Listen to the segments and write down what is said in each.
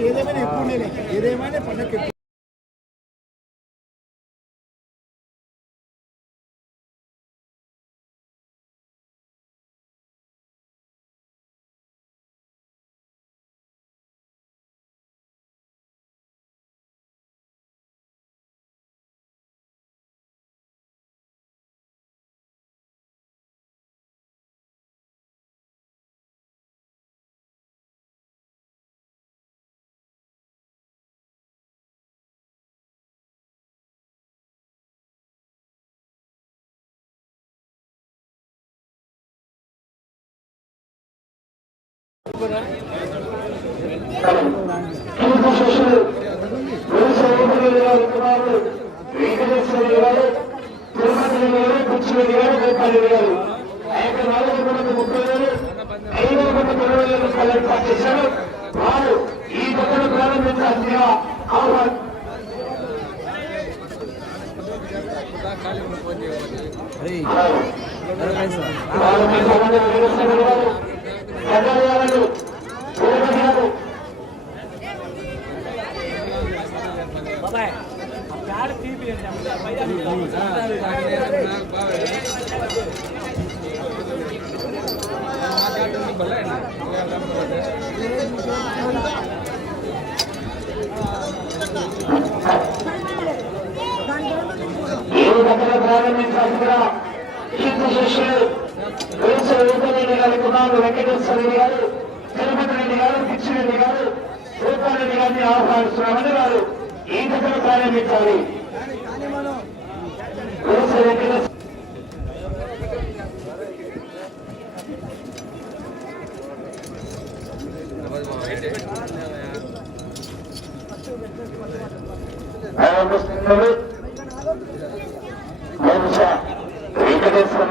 ఏదేమైనా ఎక్కువ ఉండేది ఏదేమైనా పండగ ఎక్కువ వెంకటేశ్వర గారు తిరుమతి గారు పుచ్చిరెడ్డి గారు గోపాలి గారు ఆ యొక్క నాలుగు వందల ముప్పై వేలు ఐదు వందల ఇరవై వేలు రూపాయలు ఏర్పాటు చేశారు వారు ఈ పక్కన ప్రారంభించాల్సిందిగా ఆహ్వానం ప్రారంభించాలని వెంకటేశ్వర గారు పెద్దలు గారు తిరుపతి గారు ఏడు గంటల ప్రారంభించాల్సిన సిద్ధ శిష్యులు వేసవ రూపారెడ్డి గారి కుమారుడు వెంకటేశ్వర రెడ్డి గారు తిరుపతి రెడ్డి గారు పిచ్చిరెడ్డి గారు రూపారెడ్డి గారిని ఆహ్వానిస్తున్నామని వారు ఈ గంటలు ప్రారంభించాలి వేసవ ప్రారంభిస్తున్నారు బహుశా వెంకటేశ్వర రెడ్డి కూడా తిరుపతి సమయం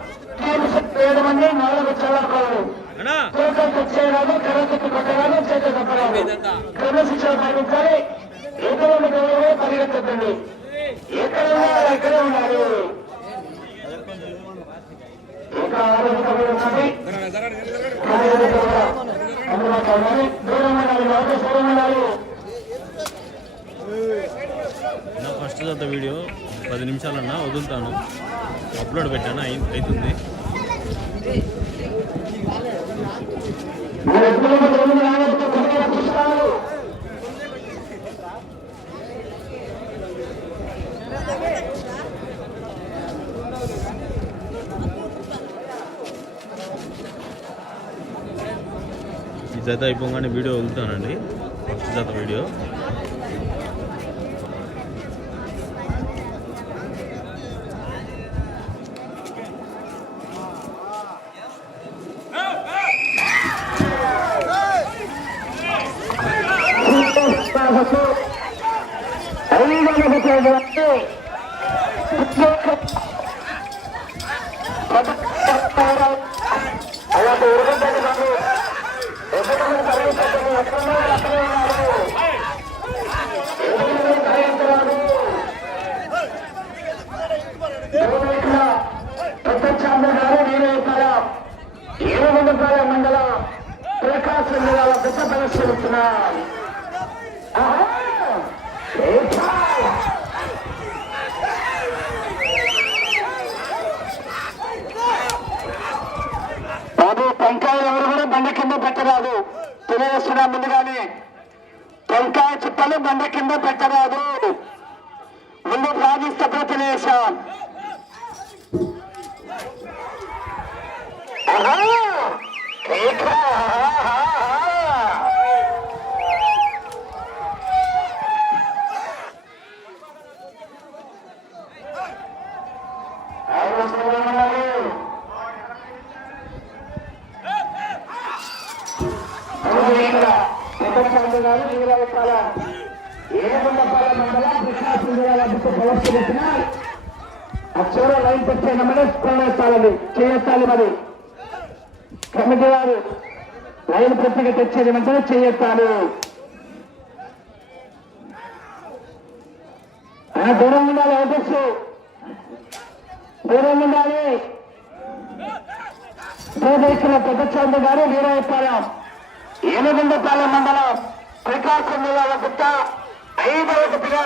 ఏడు మంది నాలుగు తూకం తెచ్చేయరాదు కరెక్ట్ కొట్టరాదు చేత క్రమశిక్షణ పాటించాలి ఎటువంటి గౌరవమే పరిగెత్తద్దండి ఎక్కడ ఉన్నారు ఎక్కడే ఉన్నారు ఇంకా ఆరోగ్యకరమైన ఉన్నది అందుబాటులో ఉండాలి. దూరం ఉండాలి లోపల దూరం ఉండాలి. నా ఫస్ట్ జత వీడియో పది నిమిషాలన్నా వదులుతాను. అప్లోడ్ పెట్టాను? అవుతుంది ఈ జత అయిపోగానే వీడియో వదులుతానండి. ఫస్ట్ జత వీడియో సాహసు ఐదనగటువంటి అలాంటి ఉరుకుంటే బాబు ఎప్పుడైనా పరిగెత్తండి ఎక్కడో అక్కడే ఉన్నారు ఎప్పుడైనా పరిగెత్తరాదు ప్రత్యక్షాంధ్ర గారు వీరయ్యపాలెం ఏడుగుండపాలెం మండలం ప్రకాశం జిల్లాలో దశ పరిశీలిస్తున్నాం బాబు టెంకాయ ఎవరు కూడా బండ కింద పెట్టరాదు తెలియజేస్తున్నా ముందుగానే టెంకాయ చుట్టలు బండ కింద పెట్టరాదు ముందు ప్రార్థిస్తూ తెలియజేశాం ఆహా! కేక! ఆహా! ఆయన చూడమన్నారు. మూడు వేల పెద్ద గారు వీరాయపాలెం ఏడుగుండపాలెం మండలం ప్రకాశం జిల్లా అడ్డుకు ప్రవర్తించిన అక్షర లైన్ పెట్టిన మరి కొనేస్తాలని చేయెత్తాలి మరి. కమిటీ వారు లైన్ పత్రిక తెచ్చేది వెంటనే చేయెత్తాలి దూరం ఉండాలి ఆఫీస్. దూరం ఉండాలి. భూదేశుల పెద్దచంద్ర గారు వీరయ్యపాలెం. ఏనుగుండపాలెం మండలం ప్రకాశం జిల్లా వద్ద ఐదవ ఒకటిగా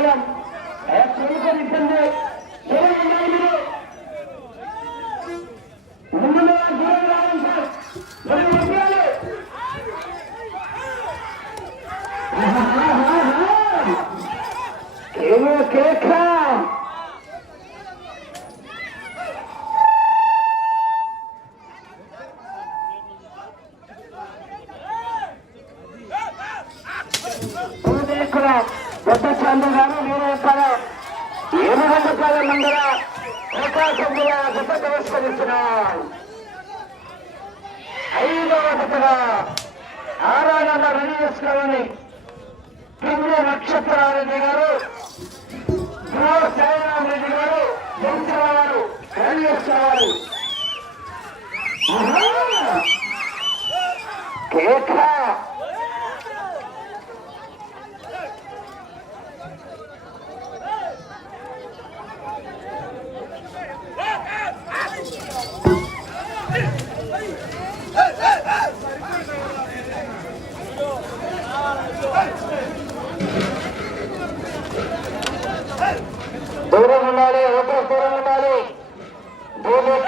மூலம் திருப்பதி சென்று கேட்க పెద్ద చంద్ర ఏడు గంట ఏనుగండపాలెం మండల ప్రకాశం జిల్లా గత నమస్కరిస్తున్నారు ఐదవ జతగా ఆరాధన రెడీ చేసుకోవాలని కింద నక్షత్రారెడ్డి గారు ధ్రువ రెడ్డి గారు జంచల గారు రెడీ చేసుకోవాలి కేక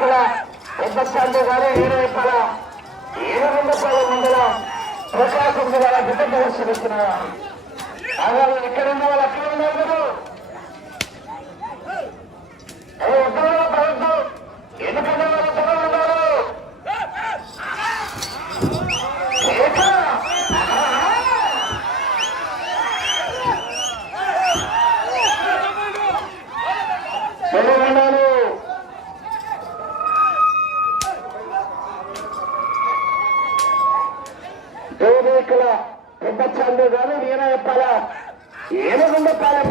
ఇక్కడ పెద్ద శాంతి గారు ఏడుపల ఏడుగుండపాల మండలం ప్రకాశం జిల్లా బిడ్డ దర్శనిస్తున్నారు వాళ్ళు ఎక్కడ ఉన్న వాళ్ళు అక్కడ ఉన్నారు కదా పెద్ద చంద్రు గారు వీరయ్యపాల ఏనుగుండ పాలెం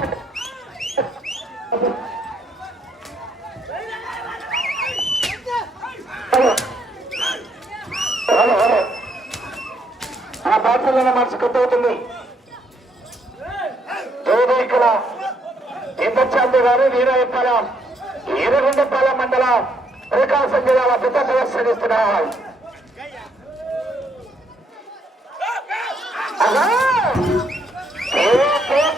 హలో హలో ఆ బాటలోనే మనసు కొత్తవుతుంది. దేవదేకుల పెద్ద చంద్రు గారు వీరయ్యపాల ఏనుగుండపాలెం మండలం ప్రకాశం జిల్లా పెద్ద ప్రదర్శనిస్తున్నారు Hey, hey, hey,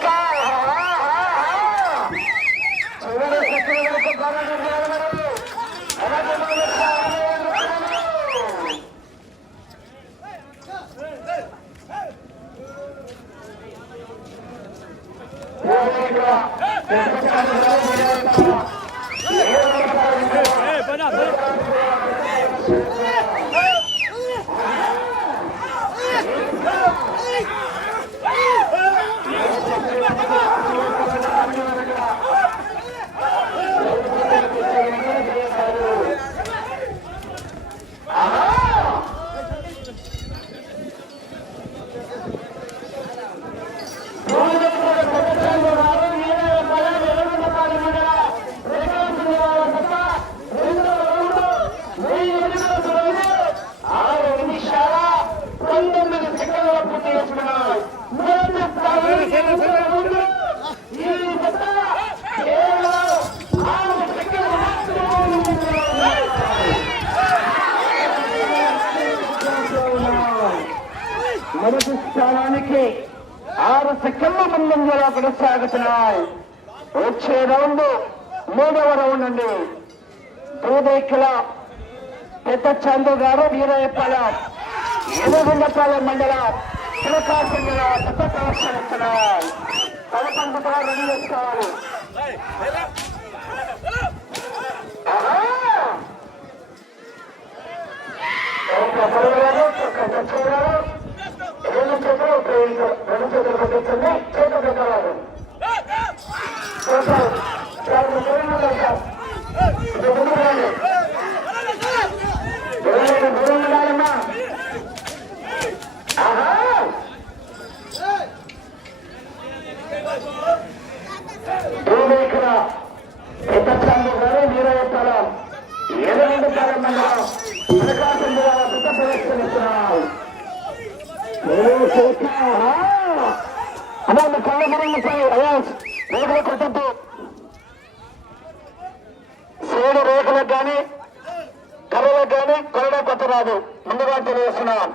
hey, మొదటి స్థానానికి ఆరు సెకండ్ల ముందంజలో కొనసాగుతున్నాయి. వచ్చే రౌండ్ మూడవ రౌండ్ అండి దూదేకుల పెద్ద చందు గారు వీరయ్యపాలెం ఎనుగుండపాలెం మండలం ప్రకాశం జిల్లా పెద్ద ప్రదర్శనిస్తున్నారు పదకొండు రెడీ చేసుకోవాలి చేతులు ఉపయోగించు రెండు చేతులు పట్టించండి చేతులు పెట్టరాదు కొంచెం చాలా దూరంగా వెళ్తాం. ఇది ముందుకు రండి. దూరంగా దూరంగా ఉండాలమ్మా. ఆహా! భూమికర పెద్ద చంద్ర గారు వీరయ్యపాలెం ఏడు కాలం మండలం ప్రకాశం జిల్లా పెద్ద ప్రదర్శనిస్తున్నారు అదే కళ్ళ గురించి అయ్యా రేకులు కొట్టద్దు సేడు రేకులకు కానీ కర్రలకు కానీ కొరడ కొట్టరాదు ముందుగా తెలియజేస్తున్నాం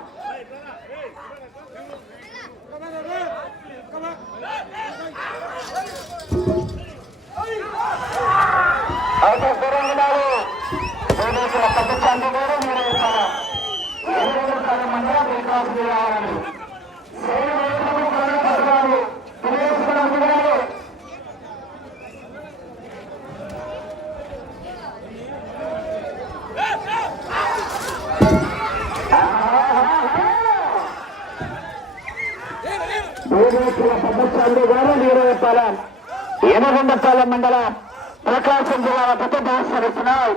అయితే దూరంగా పోలీసుల పెద్ద చంద్ర గారు మీరు ఇస్తారా ఏడు కాలం మండలం ప్రకాశం జిల్లా వారు. సేడు రేకులకు కొరడ కొట్టరాదు తెలియజేస్తున్నాం ముందుగానే భూమికుల పద్దచాండి గారు వీరవేపాలెం ఏమగుండపాలెం మండలం ప్రకాశం జిల్లా పెద్ద దర్శనిస్తున్నాయి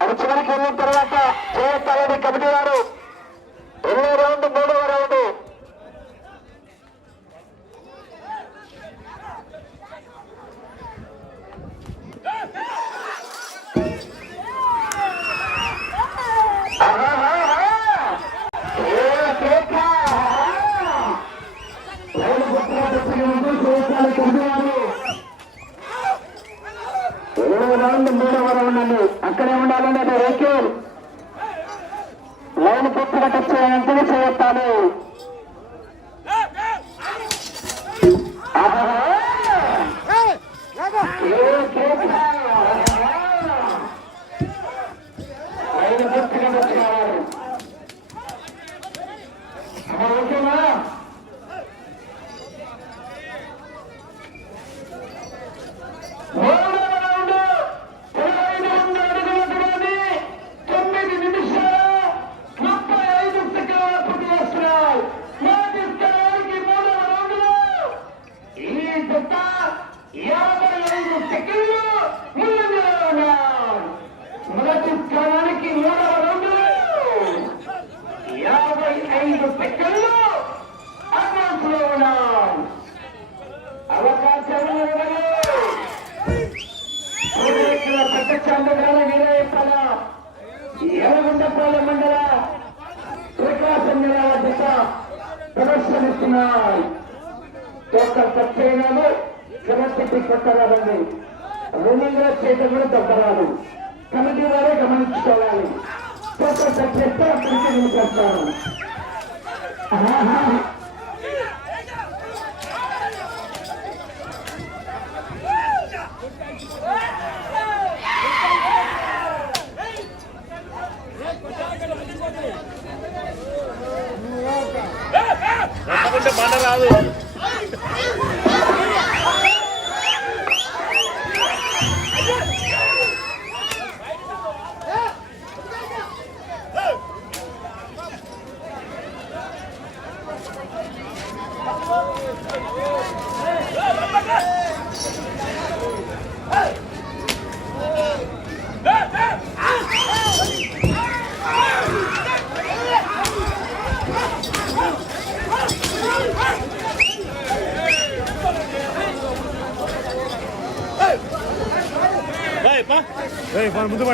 అది చివరికి వెళ్ళిన తర్వాత చేయతారని కమిటీ వారు ఎన్నో రౌండ్ మూడవ రౌండ్. ఏడవ రౌండ్ మూడవ రౌండ్ అండి. అక్కడే ఉండాలండి అది రేకేల్. లైన్ చేయాలని టచ్ చేయాలంటే చేయొత్తాలి లైన్ పూర్తిగా టచ్ చేయాలి అమ్మా, ఓకేనా మూడవ రౌండ్ ఇరవై రెండు అడుగుల దూరాన్ని తొమ్మిది నిమిషాల ముప్పై ఐదు సెకండ్ల పూర్తి చేస్తున్నాయి మొదటి స్థానానికి మూడవ రౌండ్లో ఈ జత యాభై ఐదు సెకండ్లు ముందంజలో ఉన్నాయి మొదటి స్థానానికి మూడవ రెండు. యాభై ఐదు సెకండ్లు అడ్వాన్స్లో ఉన్నాయి అవకాశాలు పెద్ద చంద్రగారు వీరయ్యప్పల ఎలగుండపాలెం మండల ప్రకాశం జిల్లాల దిశ ప్రదర్శనిస్తున్నాయి. తోట పచ్చైనాలు క్రమశక్తి కొట్టరాదండి రూమింగ్ల కూడా దొక్కరాదు కమిటీ వారే గమనించుకోవాలి. తోట సభ్యత అక్కడికి నిలిపేస్తారు.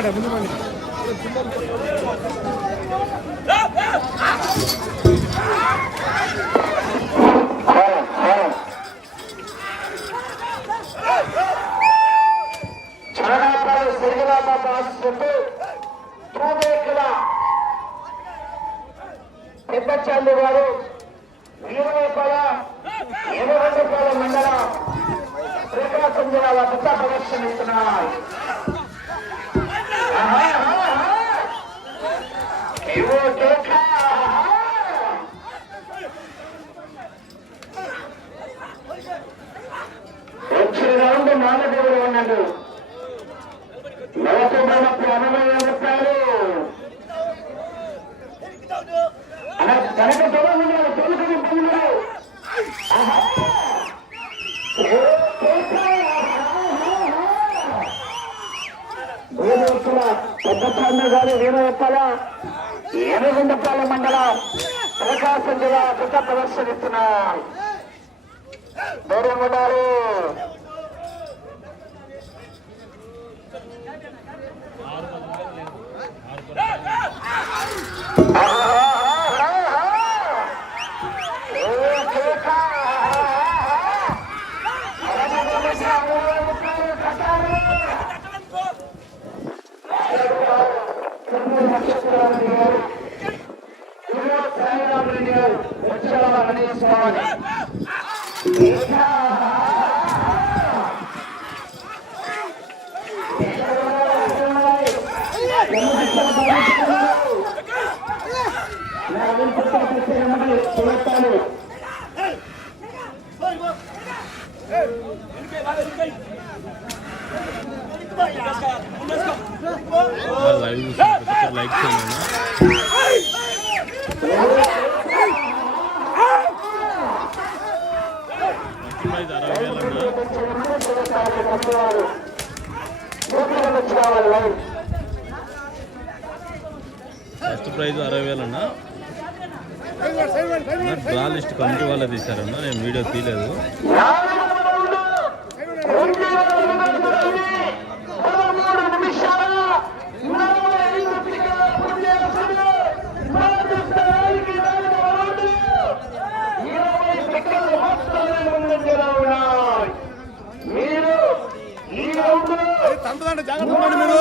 ముందు ముందు పడి. చరణాలు సిరిగిరామ బాధిస్తుంటూ పూర్వీకుల పెద్దచాండి మండలం శ్రీకాకుళం జిల్లా వద్ద ప్రదర్శనిస్తున్నాయి ఆహా, ఆహా. ఏవో రౌండ్ నాలుగు ఉన్నాడు నలభై నలభై ఏనుగుండపాల మండలం ప్రకాశం జిల్లా అద్భుత ప్రదర్శనిస్తున్నారు దూరం ఉండాలి. లైవ్ చూసిన ప్రతి ఒక్కరు లైక్ చేయండి ఫస్ట్ ప్రైజ్ అరవై వేలన్నా. డ్రా లిస్ట్ కమిటీ వాళ్ళే తీశారన్నా. నేను వీడియో తీయలేదు. తంతదండ జాగ్రత్త ఉండండి మీరు.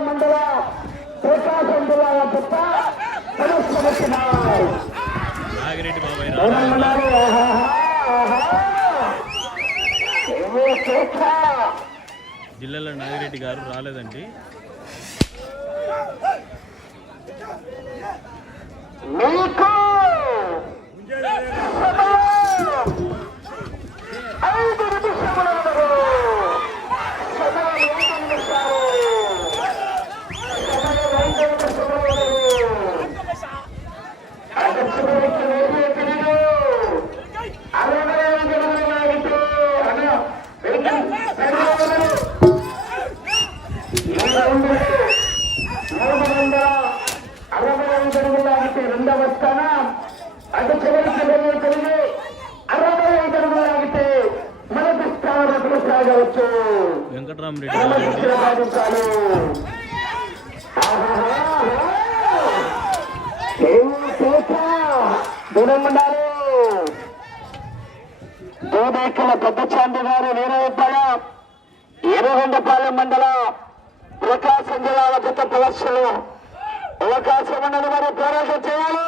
మండల ప్రకాశం జిల్లా నాగిరెడ్డి బాబాయ్ జిల్లాలో నాగిరెడ్డి గారు రాలేదండి. మీకు ఐదు నిమిషములు ఉండదు. సమయం ఐదు నిమిషాలు. సమయం ఐదు నిమిషములు ఉండదు. అది చివరికి వేరే తెలియదు. అరవై ఐదు నిమిషాలు ఆగితే, అన్న, వెంకీ, వెంకీ, ఈ రౌండ్లో మూడు వందల అరవై ఐదు అడుగులు ఆగితే రెండవ స్థానం అటు చివరికి వెళ్ళే అరవై ఐదు ఆగితే మొదటి స్థానంలో కొనసాగవచ్చు వెంకటరామరెడ్డి గారు సాధించాలి దూరం ఉండాలి దూదేకల పెద్ద చాండి గారు వీరవెప్పడం ఎర్రగొండపాలెం మండలం ప్రకాశం జిల్లాల పెద్ద ప్రదర్శనలు అవకాశం ఉన్నది మరి పోరాటం చేయాలి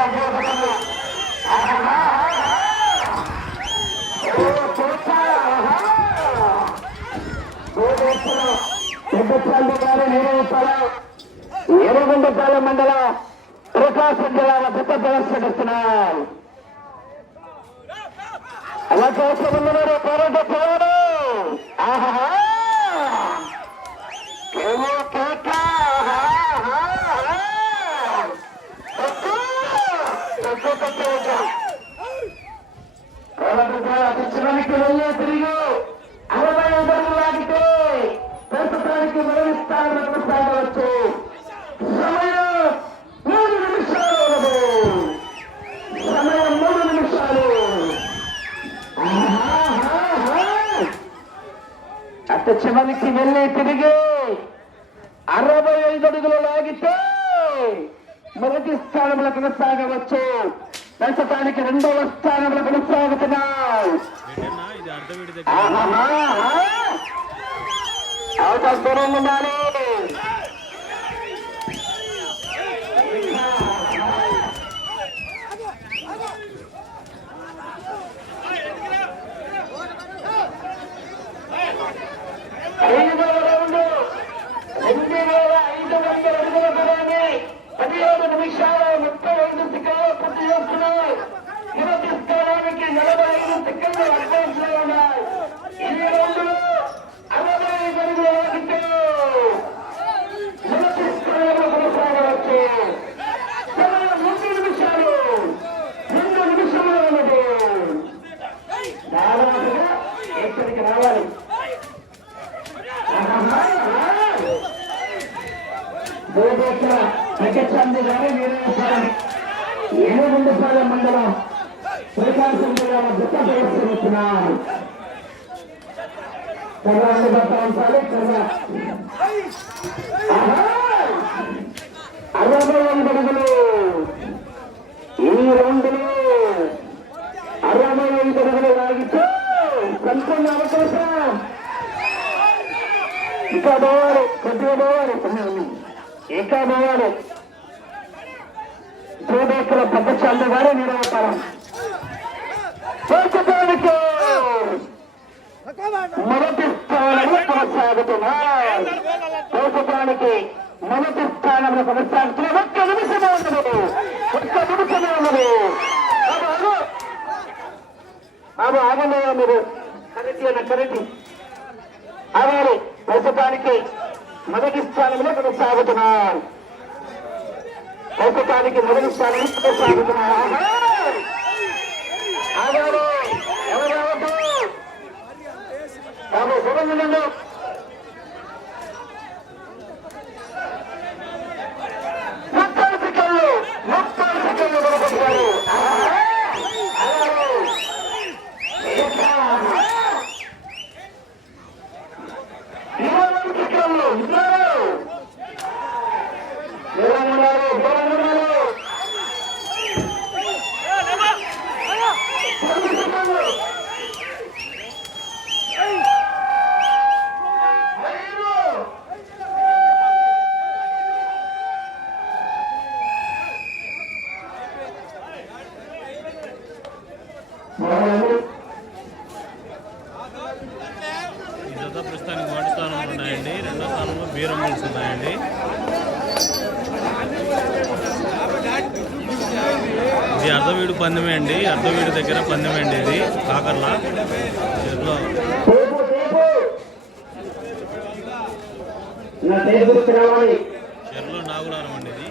చివరికి వెళ్ళి తిరిగి అరవై ఐదు అడుగులు లాగితే మొదటి స్థానంలో కొనసాగవచ్చు. ప్రస్తుతానికి రెండవ స్థానంలో కొనసాగుతున్నాయి. ఏంటన్నా ఇది అర్ధ వీడి దగ్గర ఆహాహా! అవతల దూరం ఉండాలి ఐదవ రౌండ్ రెండు వేల ఐదు వందల అడుగుల దూరాన్ని పదిహేడు నిమిషాల ముప్పై ఐదు సెకండ్లు పూర్తి చేస్తున్నాయి మొదటి స్థానానికి నలభై ఐదు సెకండ్లు అడ్వాన్స్లో ఉన్నాయి ఈ రౌండ్లో అరవై ఐదు అడుగుల ఆగితే మొదటి స్థానంలో కొనసాగవచ్చు సమయం రెండు నిమిషాలు రెండు నిమిషాలు ఉన్నది దాదాపుగా ఇక్కడికి రావాలి ప్రకటన గారి వీరపాలెం ఏనుగుండపాలెం మండలం ప్రకాశం జిల్లా జత ప్రదర్శిస్తున్నారు కర్రాన్ని బట్ట ఉంచాలి కర్ర ఆహా! అరవై ఎనిమిది అడుగులు ఈ రౌండ్లో అరవై ఐదు అడుగులు లాగితే సంపూర్ణ అవకాశం ఇంకా పోవాలి కొద్దిగా పోవాలి ఇంకా పోవాలి. చూడేక్కడ పెద్ద చంద్ర గారు నిలవతారం మొదటి స్థానంలో కొనసాగుతున్నారు. ప్రస్తుతానికి మొదటి స్థానంలో కొనసాగుతున్నారు ఒక్క నిమిషమే ఉన్నది. ఒక్క నిమిషమే ఉన్నది. బాబు, ఆగు. మీరు కరెక్ట్ అన్న కరెక్ట్. అవాలి ప్రస్తుతానికి మొదటి స్థానంలో కొనసాగుతున్నారు ప్రస్తుతానికి మొదటి స్థానంలో కొనసాగుతున్నారు ఆగారు ఎవరు రావద్దు బాబు చూడండి ముప్పై సెకండ్లు ముప్పై సెకండ్లు కొనుక్కుంటారు ఇరవై సెకండ్లు ఇద్దరు దూరం ఉన్నారు దూరం ఉన్నారు పది సెకండ్లు ఐదు మూడు ఈ జత ప్రస్తుతానికి మొదటి స్థానంలో ఉన్నాయండి రెండో స్థానంలో బీరం మిల్స్ ఉన్నాయండి ఇది అర్ధవీడు పందెమే అండి. అర్ధవీడు దగ్గర పందెమే అండి ఇది. కాకర్ల. రావాలి. చెర్లో నాగులారం అండి ఇది.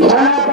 పొలంలో